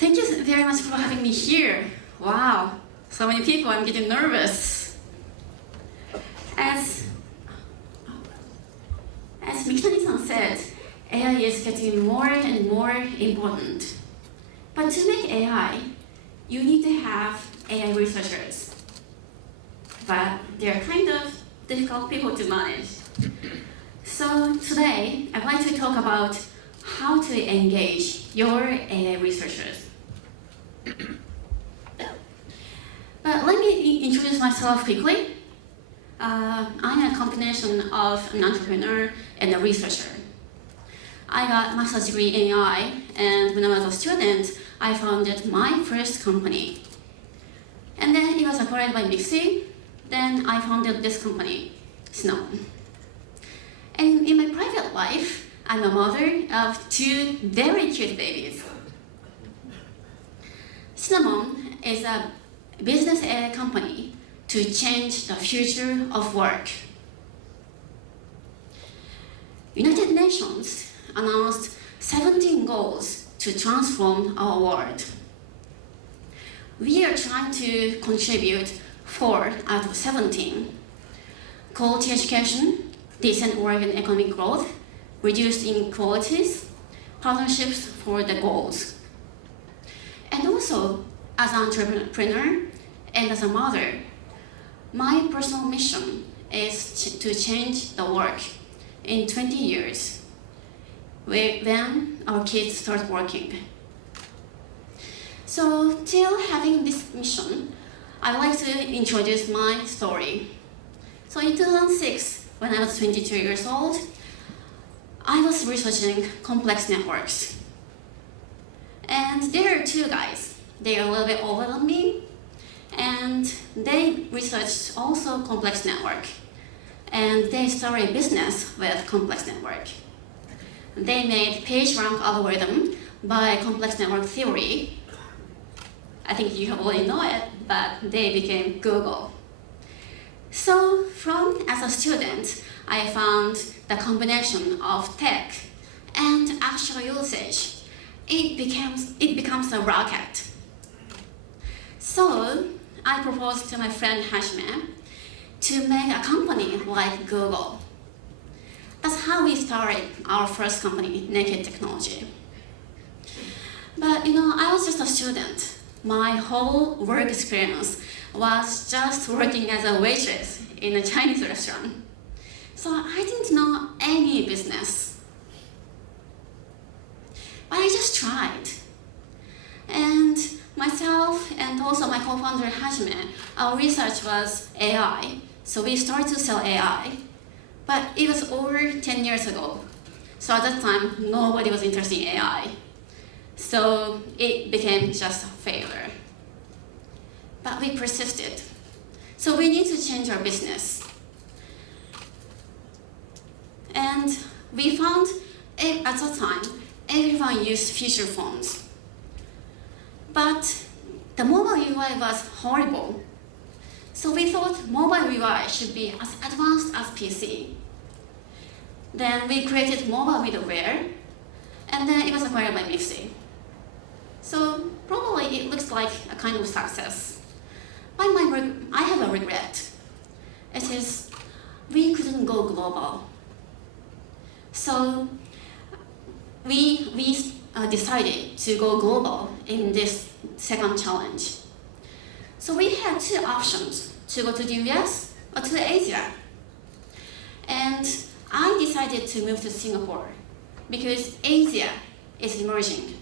Thank you very much for having me here. Wow, so many people, I'm getting nervous. As Mikitani-san said, AI is getting more and more important. But to make AI, you need to have AI researchers. But they're kind of difficult people to manage. So today, I'd like to talk about how to engage your AI researchers. But let me introduce myself quickly. I'm a combination of an entrepreneur and a researcher. I got a master's degree in AI, and when I was a student, I founded my first company. And then it was acquired by Miku. Then I founded this company, Cinnamon. And in my private life, I'm a mother of 2 very cute babies. Cinnamon is a business AI company to change the future of work. United Nations announced 17 goals to transform our world. We are trying to contribute 4 out of 17. Quality education, decent work and economic growth, reduced inequalities, partnerships for the goals. And also, as an entrepreneur and as a mother, my personal mission is to change the work in 20 years, when our kids start working. So, till having this mission, I'd like to introduce my story. So in 2006, when I was 22 years old, I was researching complex networks. And there are 2 guys. They are a little bit older than me, and they researched also complex network. And they started a business with complex network. They made PageRank algorithm by complex network theory. I think you already know it, but they became Google. So as a student, I found the combination of tech and actual usage. It becomes a rocket. So I proposed to my friend Hajime to make a company like Google. That's how we started our first company, Naked Technology. But I was just a student. My whole work experience was just working as a waitress in a Chinese restaurant. So I didn't know any business. But I just tried. And myself and also my co-founder Hajime, our research was AI. So we started to sell AI. But it was over 10 years ago. So at that time, nobody was interested in AI. So it became just a failure. But we persisted. So we need to change our business. And we found, at that time, everyone used feature phones. But the mobile UI was horrible. So we thought mobile UI should be as advanced as PC. Then we created mobile middleware, and then it was acquired by Miku. So probably it looks like a kind of success. But I have a regret. It is, we couldn't go global. So we decided to go global in this second challenge. So we had 2 options, to go to the US or to Asia. And I decided to move to Singapore because Asia is emerging.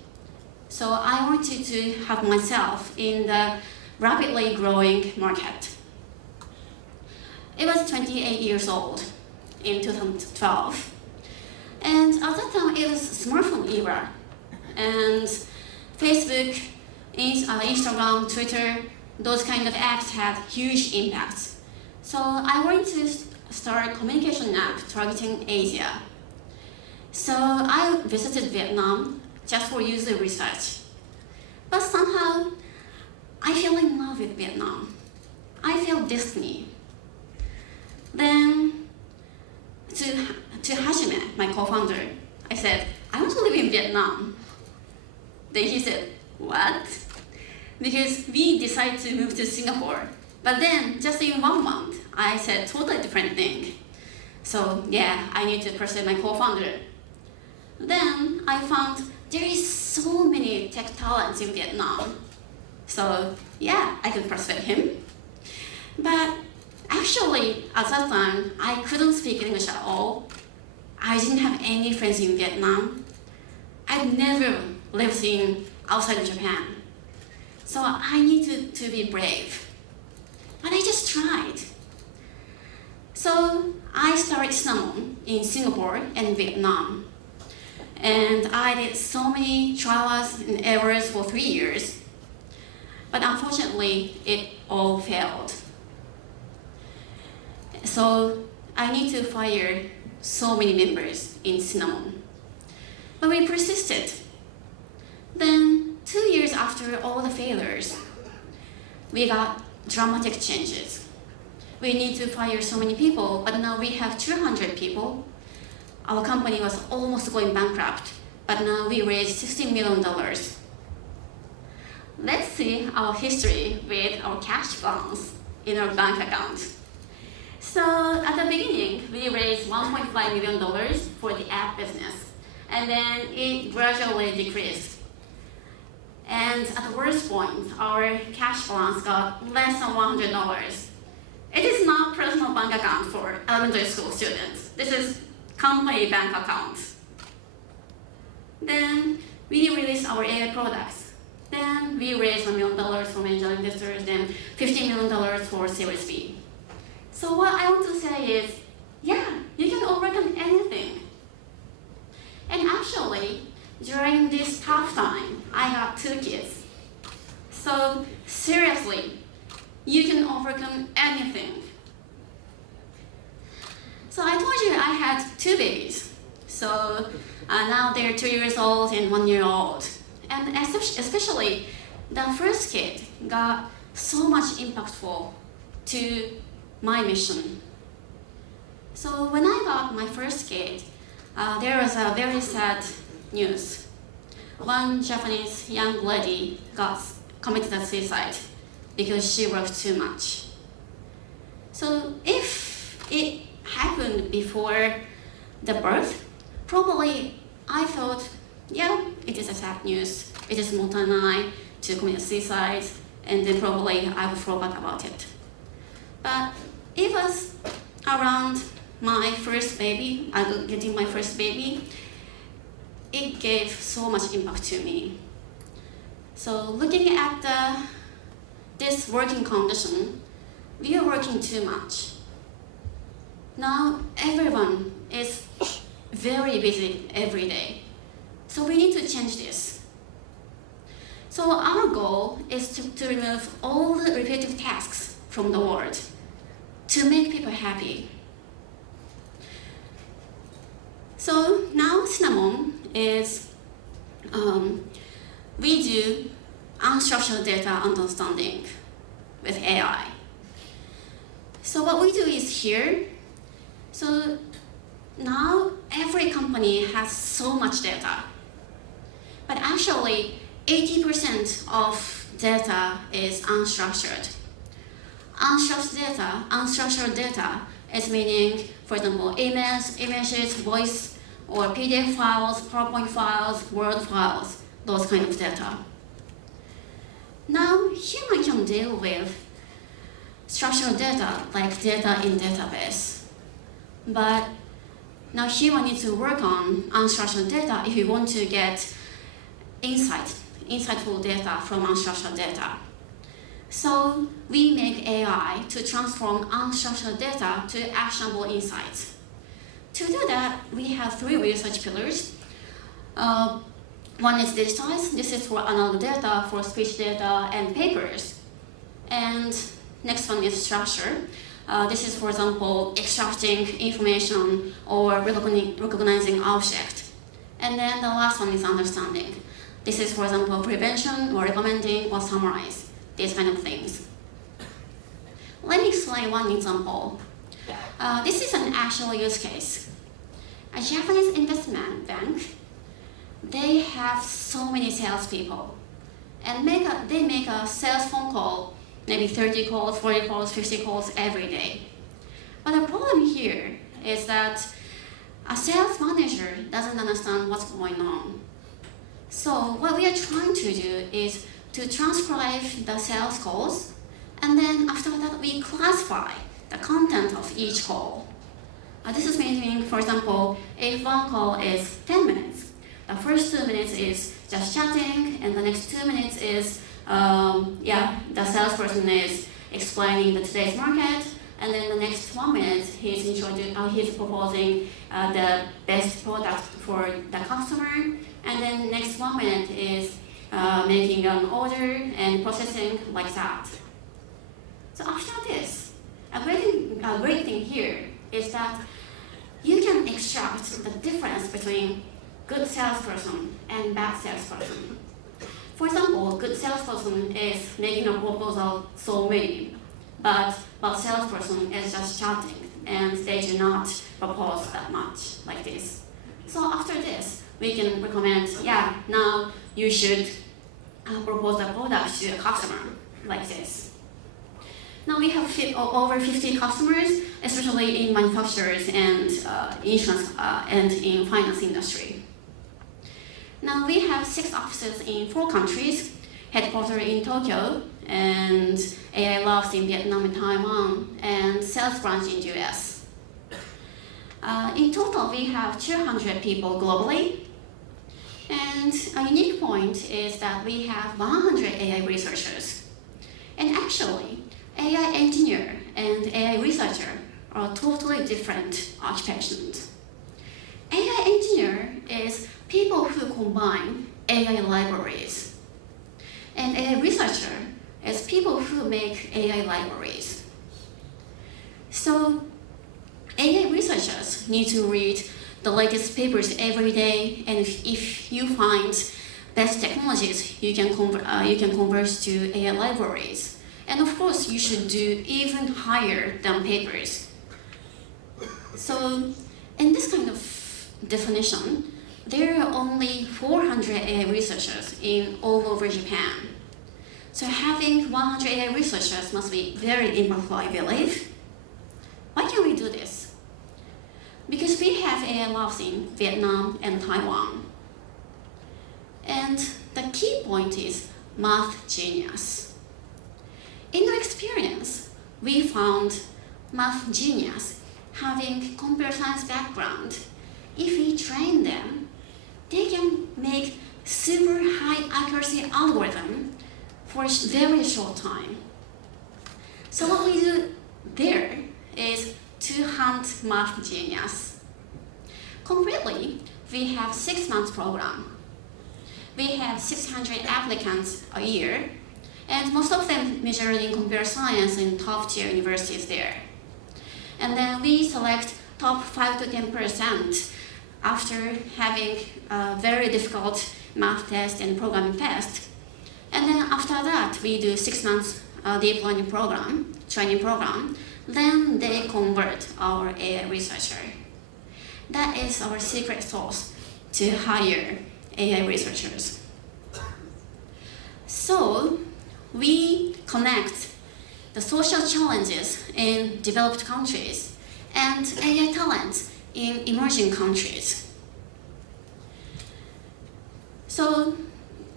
So I wanted to have myself in the rapidly growing market. It was 28 years old in 2012. And at that time, it was smartphone era. And Facebook, Instagram, Twitter, those kind of apps had huge impacts. So I wanted to start a communication app targeting Asia. So I visited Vietnam just for user research. But somehow, I fell in love with Vietnam. I felt destiny. Then, to Hajime, my co-founder, I said, I want to live in Vietnam. Then he said, What? Because we decided to move to Singapore. But then, just in 1 month, I said totally different thing. So yeah, I need to pursue my co-founder. Then I found there is so many tech talents in Vietnam. So yeah, I could persuade him. But actually, at that time, I couldn't speak English at all. I didn't have any friends in Vietnam. I'd never lived outside of Japan. So I needed to be brave. But I just tried. So I started Cinnamon in Singapore and Vietnam. And I did so many trials and errors for 3 years. But unfortunately, it all failed. So I need to fire so many members in Cinnamon. But we persisted. Then 2 years after all the failures, we got dramatic changes. We need to fire so many people, but now we have 200 people. Our company was almost going bankrupt, but now we raised $16 million. Let's see our history with our cash balance in our bank account. So at the beginning, we raised $1.5 million for the app business, and then it gradually decreased. And at the worst point, our cash balance got less than $100. It is not personal bank account for elementary school students. This is company bank account. Then we released our AI products. Then we raised $1 million from angel investors, then $15 million for Series B. So what I want to say is, yeah, you can overcome anything. And actually, during this tough time, I got 2 kids. So seriously, you can overcome anything. So I told you I had 2 babies. So now they're 2 years old and 1 year old. And especially the first kid got so much impactful to my mission. So when I got my first kid, there was a very sad news. One Japanese young lady committed suicide because she worked too much. So if it happened before the birth, probably I thought, yeah, it is a sad news. It is more than I to commit suicide, and then probably I would forget about it. But it was around my first baby, getting my first baby, it gave so much impact to me. So looking at this working condition, we are working too much. Now everyone is very busy every day. So we need to change this. So our goal is to remove all the repetitive tasks from the world to make people happy. So now Cinnamon is, we do unstructured data understanding with AI. So what we do is here, so now every company has so much data, but actually 80% of data is unstructured. Unstructured data is meaning, for example, emails, images, voice, or PDF files, PowerPoint files, Word files, those kind of data. Now, human can deal with structured data, like data in database. But now human needs to work on unstructured data if you want to get insightful data from unstructured data. So we make AI to transform unstructured data to actionable insights. To do that, we have 3 research pillars. One is digitize. This is for analog data, for speech data, and papers. And next one is structure. This is, for example, extracting information or recognizing object. And then the last one is understanding. This is, for example, prevention or recommending or summarize, these kind of things. Let me explain one example. This is an actual use case. A Japanese investment bank, they have so many salespeople. and they make a sales phone call, maybe 30 calls, 40 calls, 50 calls every day. But the problem here is that a sales manager doesn't understand what's going on. So what we are trying to do is to transcribe the sales calls, and then after that we classify the content of each call. This is meaning, for example, if one call is 10 minutes, the first 2 minutes is just chatting, and the next 2 minutes is, the salesperson is explaining the today's market, and then the next 1 minute he's proposing the best product for the customer, and then the next 1 minute is making an order and processing like that. So after this, a great thing here is that you can extract the difference between good salesperson and bad salesperson. For example, good salesperson is making a proposal so many, but bad salesperson is just chatting and they do not propose that much like this. So after this, we can recommend, now you should propose a product to a customer like this. Now we have over 50 customers, especially in manufacturers and insurance and in finance industry. Now we have 6 offices in 4 countries, headquartered in Tokyo, and AI labs in Vietnam and Taiwan, and sales branch in the US. In total, we have 200 people globally, and a unique point is that we have 100 AI researchers. And actually, AI engineer and AI researcher are totally different occupations. AI engineer is people who combine AI libraries, and AI researcher is people who make AI libraries. So AI researchers need to read the latest papers every day, and if you find best technologies, you can converse to AI libraries. And of course, you should do even higher than papers. So in this kind of definition, there are only 400 AI researchers in all over Japan. So having 100 AI researchers must be very impossible, I believe. Why can we do this? Because we have AI labs in Vietnam and Taiwan. And the key point is math genius. In our experience, we found math genius having computer science background. If we train them, they can make super high accuracy algorithm for a very short time. So what we do there is to hunt math genius. Concretely, we have 6 months program. We have 600 applicants a year, and most of them majored in computer science in top tier universities there. And then we select top 5 to 10% after having a very difficult math test and programming test. And then after that, we do 6 months deep learning program, training program. Then they convert our AI researcher. That is our secret sauce to hire AI researchers. So we connect the social challenges in developed countries and AI talent in emerging countries. So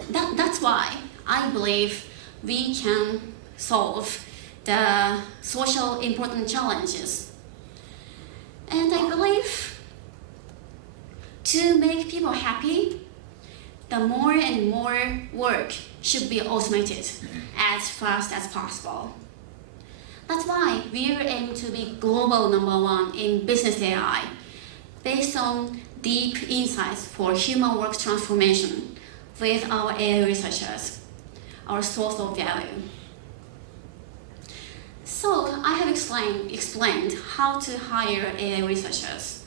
that's why I believe we can solve the social important challenges. And I believe to make people happy, the more and more work should be automated as fast as possible. That's why we are aiming to be global #1 in business AI, based on deep insights for human work transformation with our AI researchers, our source of value. So I have explained how to hire AI researchers.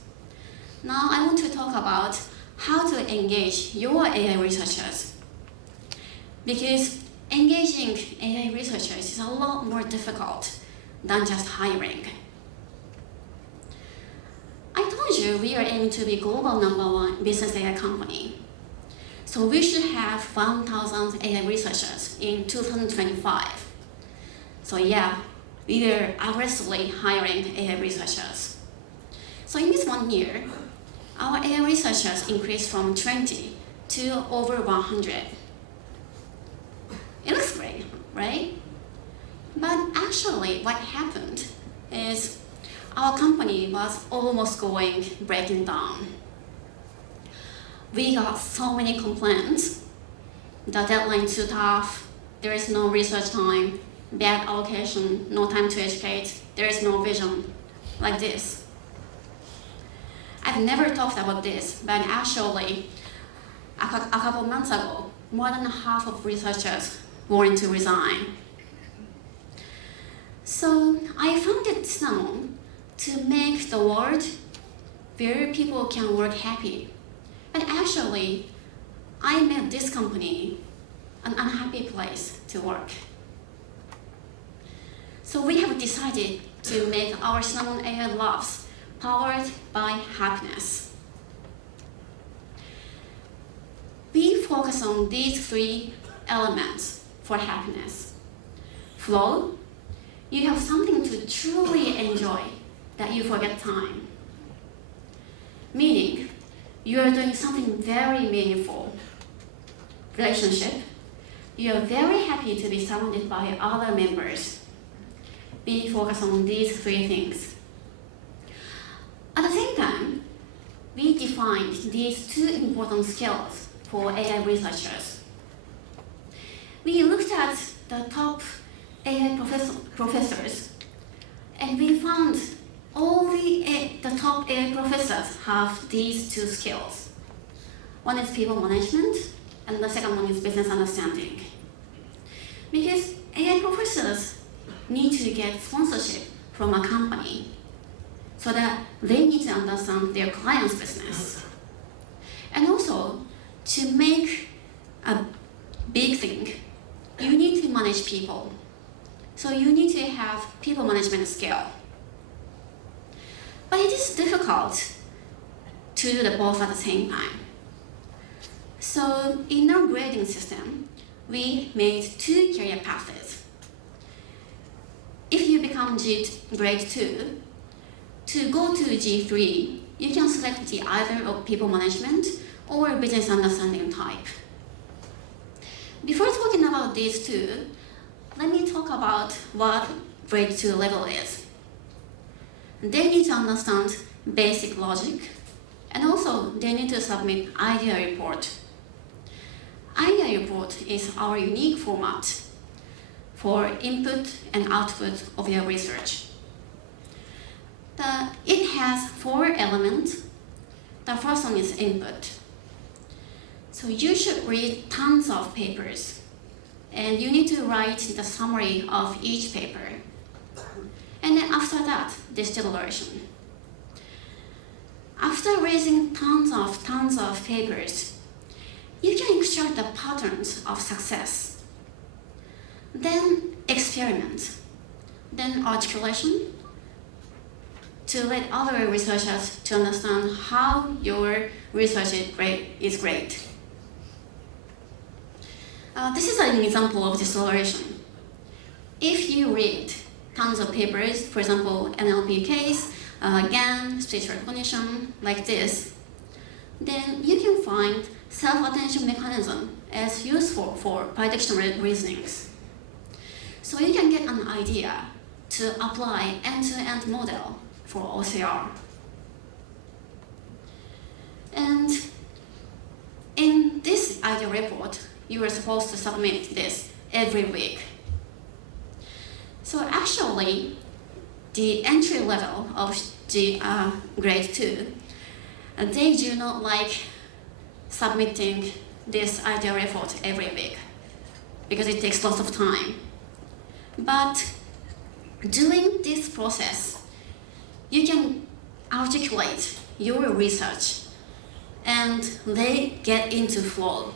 Now I want to talk about how to engage your AI researchers. Because engaging AI researchers is a lot more difficult than just hiring. I told you we are aiming to be global #1 business AI company. So we should have 1,000 AI researchers in 2025. So yeah, we were aggressively hiring AI researchers. So in this 1 year, our AI researchers increased from 20 to over 100. It looks great, right? But actually what happened is our company was almost breaking down. We got so many complaints. The deadline too tough, there is no research time, bad allocation, no time to educate, there is no vision, like this. I've never talked about this, but actually, a couple months ago, more than half of researchers wanted to resign. So I founded Cinnamon to make the world where people can work happy. But actually, I made this company an unhappy place to work. So we have decided to make our Cinnamon AI Labs powered by happiness. We focus on these 3 elements for happiness. Flow, you have something to truly enjoy that you forget time. Meaning, you are doing something very meaningful. Relationship, you are very happy to be surrounded by other members. We focus on these 3 things. At the same time, we defined these 2 important skills for AI researchers. We looked at the top AI professors, and we found all the top AI professors have these 2 skills. One is people management, and the second one is business understanding. Because AI professors need to get sponsorship from a company, so that they need to understand their client's business. And also, to make a big thing, you need to manage people. So you need to have people management skill. But it is difficult to do the both at the same time. So in our grading system, we made 2 career paths. If you become grade 2, to go to G3, you can select the either of people management or business understanding type. Before talking about these 2, let me talk about what grade 2 level is. They need to understand basic logic, and also they need to submit idea report. Idea report is our unique format for input and output of your research. It has 4 elements. The first one is input. So you should read tons of papers, and you need to write the summary of each paper. And then after that, distillation. After reading tons of papers, you can extract the patterns of success. Then experiment. Then articulation, to let other researchers to understand how your research is great. This is an example of distillation. If you read tons of papers, for example, NLP case, GAN, speech recognition, like this, then you can find self-attention mechanism as useful for bidirectional reasonings. So you can get an idea to apply end-to-end model for OCR. And in this idea report, you are supposed to submit this every week. So actually, the entry level of grade 2, they do not like submitting this idea report every week because it takes lots of time. But during this process, you can articulate your research and they get into flow.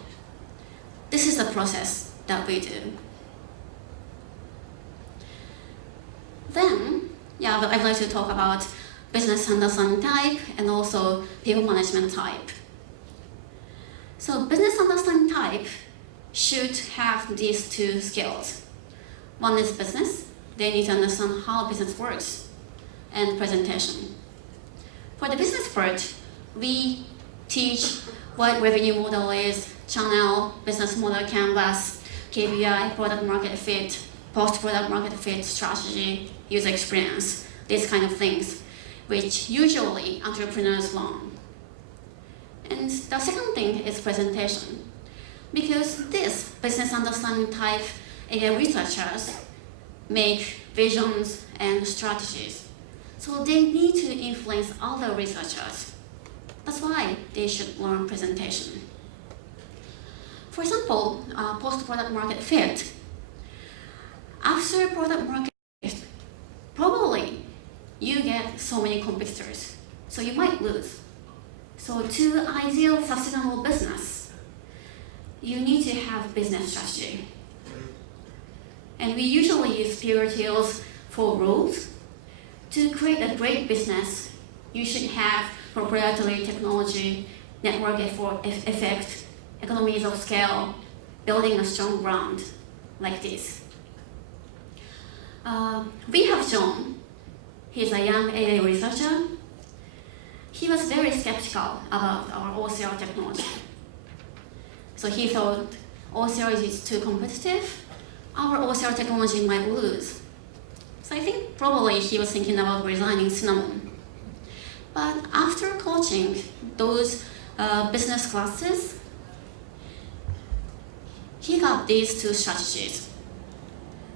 This is the process that we do. Then, I'd like to talk about business understanding type and also people management type. So business understanding type should have these two skills. One is business. They need to understand how business works, and presentation. For the business part, we teach what revenue model is, channel, business model canvas, KPI, product market fit, post-product market fit, strategy, user experience, these kind of things, which usually entrepreneurs learn. And the second thing is presentation. Because this business understanding type researchers make visions and strategies. So they need to influence other researchers. That's why they should learn presentation. For example, post-product market fit. After product market fit, probably you get so many competitors, so you might lose. So to ideal sustainable business, you need to have business strategy. And we usually use fairy tales for rules. To create a great business, you should have proprietary technology, network effect, economies of scale, building a strong brand, like this. We have John. He's a young AI researcher. He was very skeptical about our OCR technology. So he thought OCR is too competitive. Our OCR technology might lose. So I think probably he was thinking about resigning Cinnamon. But after coaching those business classes, he got these two strategies.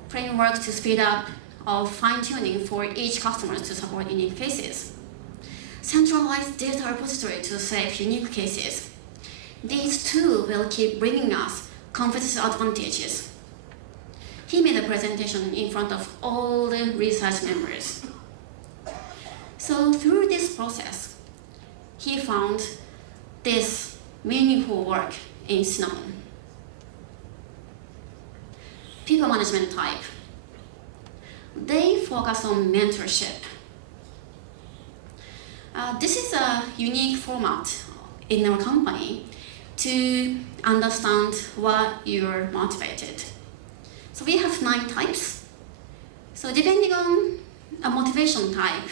Framework to speed up of fine-tuning for each customer to support unique cases. Centralized data repository to save unique cases. These two will keep bringing us competitive advantages. He made a presentation in front of all the research members. So through this process, he found this meaningful work in Cinnamon. People management type. They focus on mentorship. This is a unique format in our company to understand what you're motivated. So we have 9 types. So depending on a motivation type,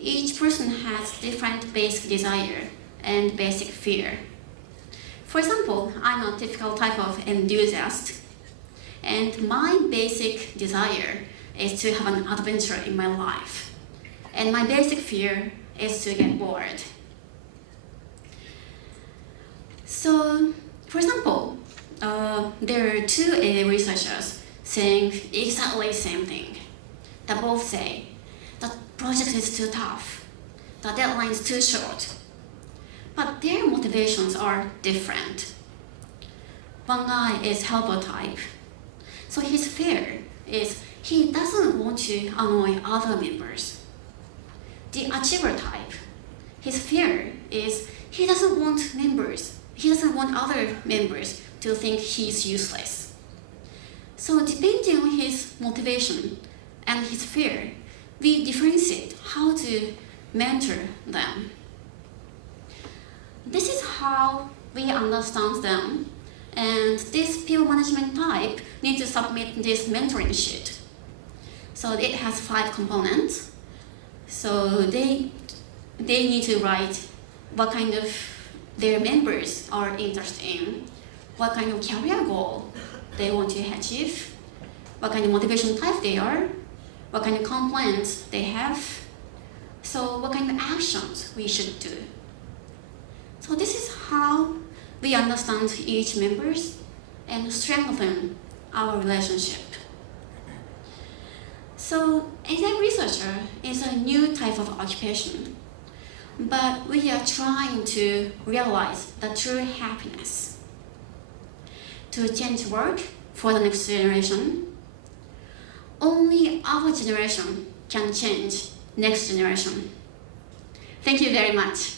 each person has different basic desire and basic fear. For example, I'm a typical type of enthusiast, and my basic desire is to have an adventure in my life. And my basic fear is to get bored. So, for example, there are 2 AI researchers saying exactly the same thing. They both say, the project is too tough, the deadline is too short. But their motivations are different. One guy is helper type. So his fear is he doesn't want to annoy other members. The achiever type, his fear is he doesn't want other members to think he's useless. So depending on his motivation and his fear, we differentiate how to mentor them. This is how we understand them, and this people management type needs to submit this mentoring sheet. So it has 5 components. So they need to write what kind of their members are interested in, what kind of career goal they want to achieve, what kind of motivation type they are, what kind of complaints they have, so what kind of actions we should do. So this is how we understand each members and strengthen our relationship. So AI researcher is a new type of occupation, but we are trying to realize the true happiness. To change work for the next generation, only our generation can change next generation. Thank you very much.